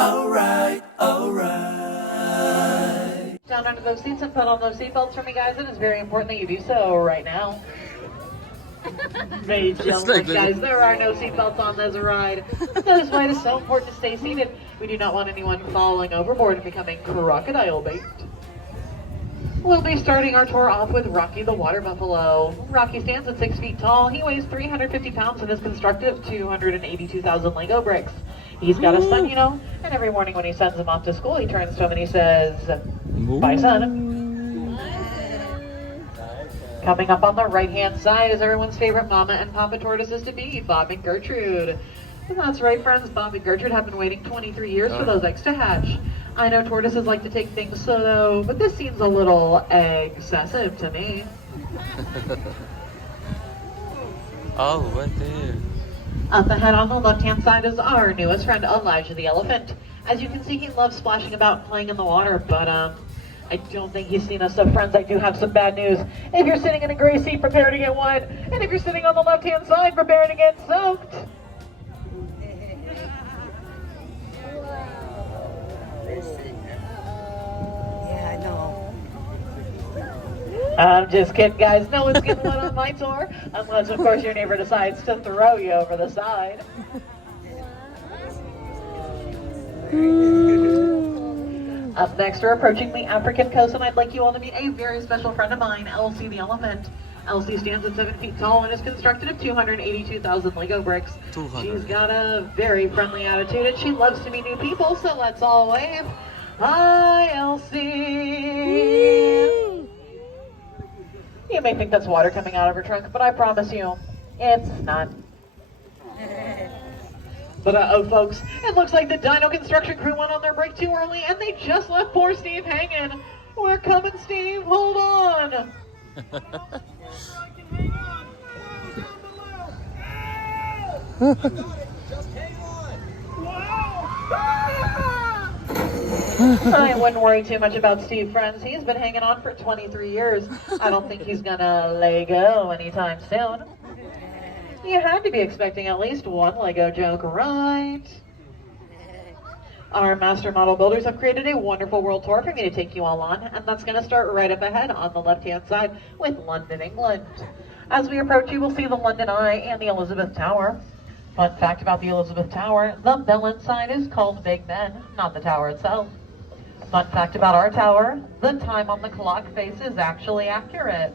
Alright, alright. Down under those seats and put on those seatbelts for me, guys. It is very important that you do so right now. Ladies and gentlemen, guys, there are no seatbelts on this ride. That is why it is so important to stay seated. We do not want anyone falling overboard and becoming crocodile bait. We'll be starting our tour off with Rocky the Water Buffalo. Rocky stands at 6 feet tall. He weighs 350 pounds and is constructed of 282,000 Lego bricks. He's got a son, you know, and every morning when he sends him off to school, he turns to him and he says, "Bye, son." Coming up on the right-hand side is everyone's favorite mama and papa tortoises to be, Bob and Gertrude. And that's right, friends, Bob and Gertrude have been waiting 23 years for those eggs to hatch. I know tortoises like to take things slow, but this seems a little excessive to me. Oh, what there? Up ahead on the left-hand side is our newest friend, Elijah the elephant. As you can see, he loves splashing about and playing in the water, but I don't think he's seen us. So friends, I do have some bad news. If you're sitting in a gray seat, prepare to get wet. And if you're sitting on the left-hand side, prepare to get soaked. Yeah, I know. I'm just kidding, guys. No one's getting wet on my tour, unless, of course, your neighbor decides to throw you over the side. Up next, we're approaching the African coast, and I'd like you all to meet a very special friend of mine, Elsie the elephant. Elsie stands at 7 feet tall and is constructed of 282,000 Lego bricks. 200. She's got a very friendly attitude, and she loves to meet new people, so let's all wave. Hi, Elsie! You may think that's water coming out of her trunk, but I promise you, it's not. But oh folks, it looks like the Dino construction crew went on their break too early and they just left poor Steve hanging. We're coming, Steve, hold on. I wouldn't worry too much about Steve, friends. He's been hanging on for 23 years. I don't think he's gonna let go anytime soon. You had to be expecting at least one Lego joke, right? Our master model builders have created a wonderful world tour for me to take you all on, and that's going to start right up ahead on the left-hand side with London, England. As we approach, you will see the London Eye and the Elizabeth Tower. Fun fact about the Elizabeth Tower, the bell inside is called Big Ben, not the tower itself. Fun fact about our tower, the time on the clock face is actually accurate.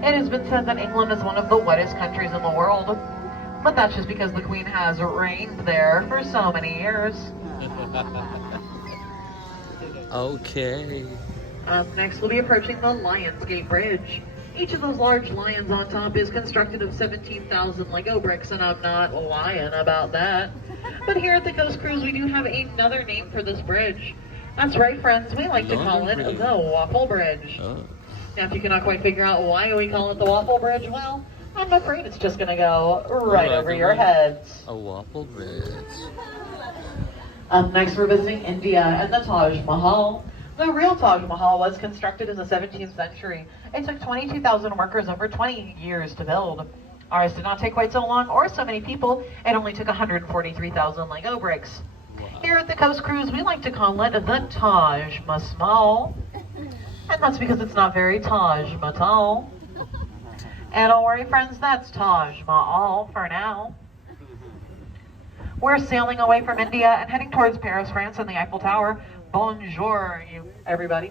It has been said that England is one of the wettest countries in the world, but that's just because the Queen has reigned there for so many years. Okay. Next, we'll be approaching the Lionsgate Bridge. Each of those large lions on top is constructed of 17,000 Lego bricks, and I'm not lying about that. But here at the Coast Cruise, we do have another name for this bridge. That's right, friends, we like to call it the Waffle Bridge. Oh. Now, if you cannot quite figure out why we call it the Waffle Bridge, well, I'm afraid it's just going to go right over your heads. A waffle bridge. Next, we're visiting India and the Taj Mahal. The real Taj Mahal was constructed in the 17th century. It took 22,000 workers over 20 years to build. Ours did not take quite so long or so many people. It only took 143,000 Lego bricks. Here at the Coast Cruise, we like to call it the Taj Mahal. And that's because it's not very Taj Mahal. And don't worry, friends, that's Taj Mahal for now. We're sailing away from India and heading towards Paris, France, and the Eiffel Tower. Bonjour, everybody.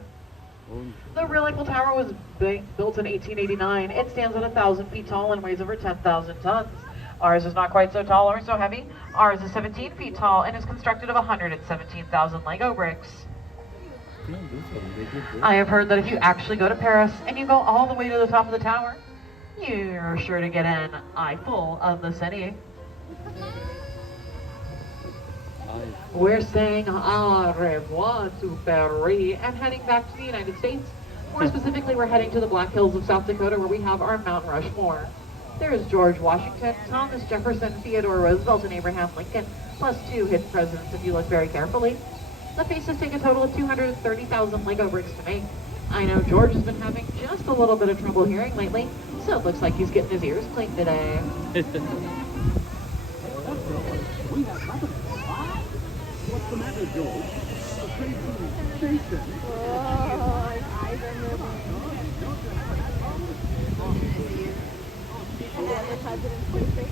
The real Eiffel Tower was built in 1889. It stands at 1,000 feet tall and weighs over 10,000 tons. Ours is not quite so tall or so heavy. Ours is 17 feet tall and is constructed of 117,000 Lego bricks. I have heard that if you actually go to Paris and you go all the way to the top of the tower, you're sure to get an eyeful of the city. We're saying au revoir to Paris and heading back to the United States. More specifically, we're heading to the Black Hills of South Dakota where we have our Mount Rushmore. There's George Washington, Thomas Jefferson, Theodore Roosevelt, and Abraham Lincoln, plus 2 hidden presidents if you look very carefully. The faces take a total of 230,000 Lego bricks to make. I know George has been having just a little bit of trouble hearing lately, so it looks like he's getting his ears cleaned today. Whoa, his eyes are moving. And then the president's faces.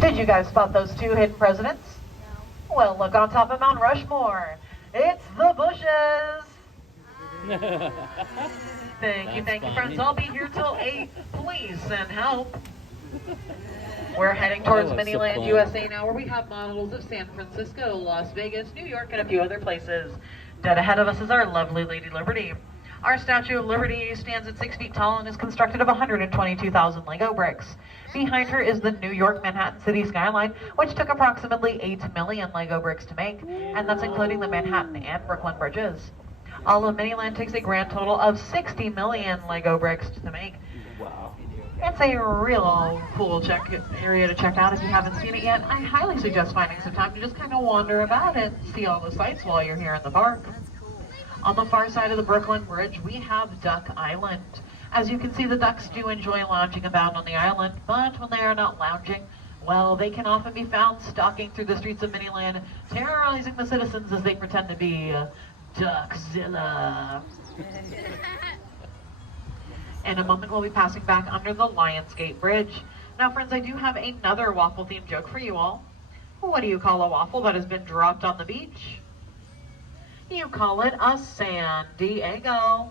Did you guys spot those two hidden presidents? No. Well, look on top of Mount Rushmore. It's the Bushes. Thank you, friends. I'll be here till 8. Please send help. We're heading towards Miniland, USA now, where we have models of San Francisco, Las Vegas, New York, and a few other places. Dead ahead of us is our lovely Lady Liberty. Our Statue of Liberty stands at 6 feet tall and is constructed of 122,000 Lego bricks. Behind her is the New York Manhattan City skyline, which took approximately 8 million Lego bricks to make, and that's including the Manhattan and Brooklyn bridges. All of Miniland takes a grand total of 60 million Lego bricks to make. It's a real cool area to check out if you haven't seen it yet. I highly suggest finding some time to just kind of wander about it and see all the sights while you're here in the park. On the far side of the Brooklyn Bridge, we have Duck Island. As you can see, the ducks do enjoy lounging about on the island, but when they are not lounging, well, they can often be found stalking through the streets of Miniland, terrorizing the citizens as they pretend to be Duckzilla. In a moment, we'll be passing back under the Lionsgate Bridge. Now, friends, I do have another waffle-themed joke for you all. What do you call a waffle that has been dropped on the beach? You call it a San Diego.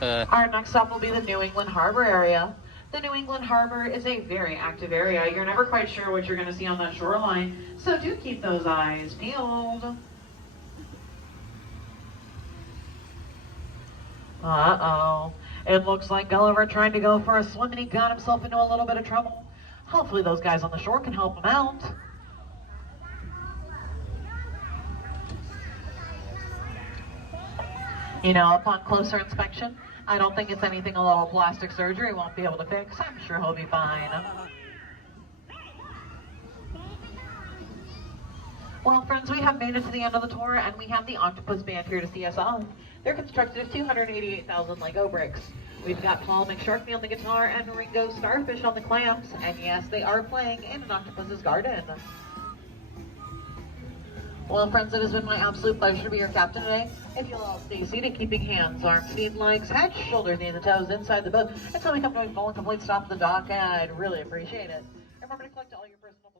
Our next stop will be the New England Harbor area. The New England Harbor is a very active area. You're never quite sure what you're going to see on that shoreline, so do keep those eyes peeled. Uh-oh. It looks like Gulliver tried to go for a swim and he got himself into a little bit of trouble. Hopefully those guys on the shore can help him out. You know, upon closer inspection, I don't think it's anything a little plastic surgery won't be able to fix. I'm sure he'll be fine. Well, friends, we have made it to the end of the tour, and we have the Octopus Band here to see us off. They're constructed of 288,000 Lego bricks. We've got Paul McSharkney on the guitar and Ringo Starfish on the clamps, and yes, they are playing in an octopus's garden. Well, friends, it has been my absolute pleasure to be your captain today. If you'll all stay seated, keeping hands, arms, feet, legs, head, shoulders, knees, and toes inside the boat until we come to a full and complete stop at the dock, and I'd really appreciate it. Remember to collect all your personal belongings.